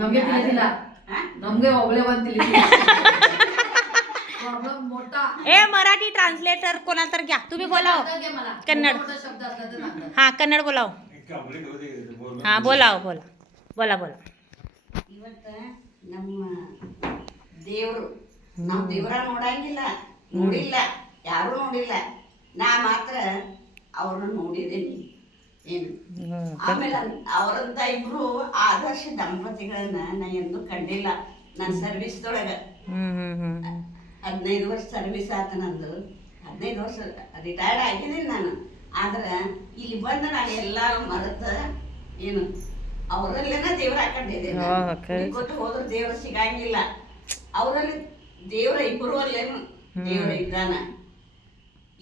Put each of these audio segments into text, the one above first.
नमगे ತಿಳಿದಿಲ್ಲ नमगे ಒಬ್ಳೆ ಬಂದು ತಿಳಿದಿಲ್ಲ प्रॉब्लेम मोठा ए मराठी ट्रान्सलेटर कोणा तर घ्या तुम्ही बोलाव कन्नड शब्द असला तर सांगा हा कन्नड बोलाव हा बोलाव बोला बोला बोला ಇವತ್ತ ನಮ್ಮ ದೇವರು ನಾವು ದೇವರ ನೋಡಂಗಿಲ್ಲ ನೋಡಿಲ್ಲ ಯಾರೂ ನೋಡಿಲ್ಲ ನಾ ಮಾತ್ರ ಅವ್ರನ್ನ ನೋಡಿದ್ದೀನಿ ಏನು ಆಮೇಲೆ ಅವರಂತ ಇಬ್ರು ಆದರ್ಶ ದಂಪತಿಗಳನ್ನ ನಾ ಎಂದೂ ಕಂಡಿಲ್ಲ ನನ್ನ ಸರ್ವಿಸ್ದೊಳಗೆ 15 ವರ್ಷ ಸರ್ವಿಸ್ ಆತ ನಂದು 15 ವರ್ಷ ರಿಟೈರ್ಡ್ ಆಗಿದ್ದೀನಿ ನಾನು ಆದ್ರೆ ಇಲ್ಲಿ ಬಂದು ನಾನು ಎಲ್ಲರೂ ಮರೆತ ಏನು ಅವರಲ್ಲೇನ ದೇವ್ರ ಹಾಕೊಂಡಿದ್ದೇನೆ ಕೊಟ್ಟು ಹೋದ್ರೆ ದೇವ್ರ ಸಿಗಂಗಿಲ್ಲ ಅವರಲ್ಲಿ ದೇವ್ರ ಇಬ್ಬರು ಅಲ್ಲೇನು ದೇವ್ರ ಇದ್ದಾನ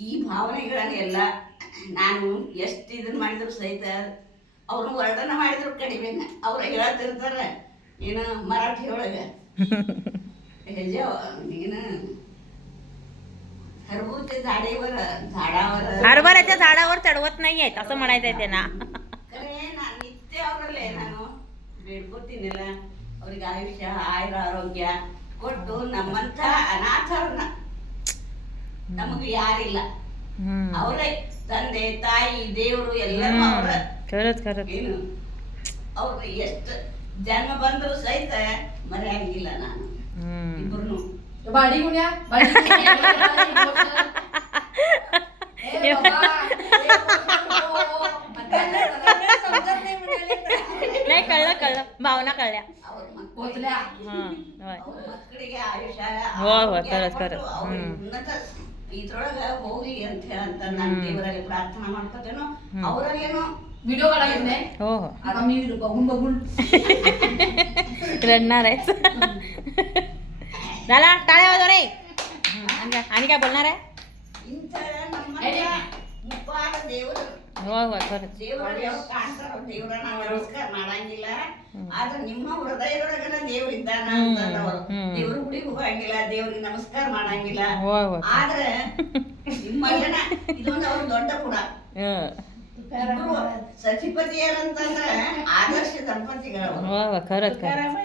ಈ ಭಾವನೆಗಳನ್ನೆಲ್ಲ ನಾನು ಎಷ್ಟು ಇದನ್ನ ಮಾಡಿದ್ರು ಸಹಿತ ಅವ್ರನ್ನ ವರ್ಣನ ಮಾಡಿದ್ರು ಕಡಿಮೆನ ಅವ್ರು ಹೇಳ್ತಿರ್ತಾರೆ ಏನು ಮರಾಠಿ ಒಳಗೆ ಏನು हरभऱ्याच्या झाडावर हरभऱ्याच्या झाडावर चढवत नाहीयेत असं म्हणायचंय त्यांना ಖರೆ ನಾನು ನಿತ್ಯ ಅವರಲ್ಲೇ ನಾನು ಬೇಡ್ಕೊತೀನಿಲ್ಲ ಅವ್ರಿಗೆ ಆಯುಷ್ಯ ಆಯುರ ಆರೋಗ್ಯ ಕೊಟ್ಟು ನಮ್ಮಂಥ ಅನಾಥರನ್ನ ನಮಗೆ ಯಾರಿಲ್ಲ ಅವರೇ ತಂದೆ ತಾಯಿ ದೇವರು ಎಲ್ಲರೂ ಅವರ खरंच खरंच ಏನು ಅವ್ರು ಎಷ್ಟು ಜನ್ಮ ಬಂದರೂ ಸಹಿತ ಮರೆಯಂಗಿಲ್ಲ ನಾನು ಇಬ್ಬರು बाडी गुण्या बाडी ए बाबा नाही कळलं कळलं भावना कळल्या ಅವ್ರ पोचल्या ಮಕ್ಕಳಿಗೆ ಆಯುಷ್ಯ हो हो खरंच खरंच ಉನ್ನತ ಇದ್ರೊಳಗ ಹೋಗ್ಲಿ ಅಂತ ಹೇಳಂತ ನಾನು ದೇವರಲ್ಲಿ ಪ್ರಾರ್ಥನಾ ಮಾಡ್ಕೊತೇನೋ ಅವರಲ್ಲೇನೋ व्हिडिओ काढायचा नाही हो हो आता मी बघून बघून रडणार आहे झाला टाळ्या वाजव रे आणि काय बोलणार आहे ಇಂಥ ನಮ್ಮ ಮುಪ್ಪಾದ ದೇವರು हो हो खरंच ದೇವರು ಯಾವ ಕಾಣ್ತಾರೋ ದೇವ್ರ ನಾವು ನಮಸ್ಕಾರ ಮಾಡಂಗಿಲ್ಲ ಆದ್ರೆ ನಿಮ್ಮ ಹೃದಯದೊಳಗನ ದೇವ್ರು ಇದ್ದಾನ ಅಂತಂದವರು ದೇವ್ರ ಗುಡಿಗೆ ಹೋಗಂಗಿಲ್ಲ ದೇವ್ರಿಗೆ ನಮಸ್ಕಾರ ಮಾಡಂಗಿಲ್ಲ हो हो ಆದ್ರೆ ನಿಮ್ಮಲ್ಲನ ಇದೊಂದು ಅವ್ರ ದೊಡ್ಡ ಕೂಡ ಸಚಿಪತಿಯರಂತಂದ್ರೆ ಆದರ್ಶ ದಂಪತಿಗಳು हो हो खरंच खरंच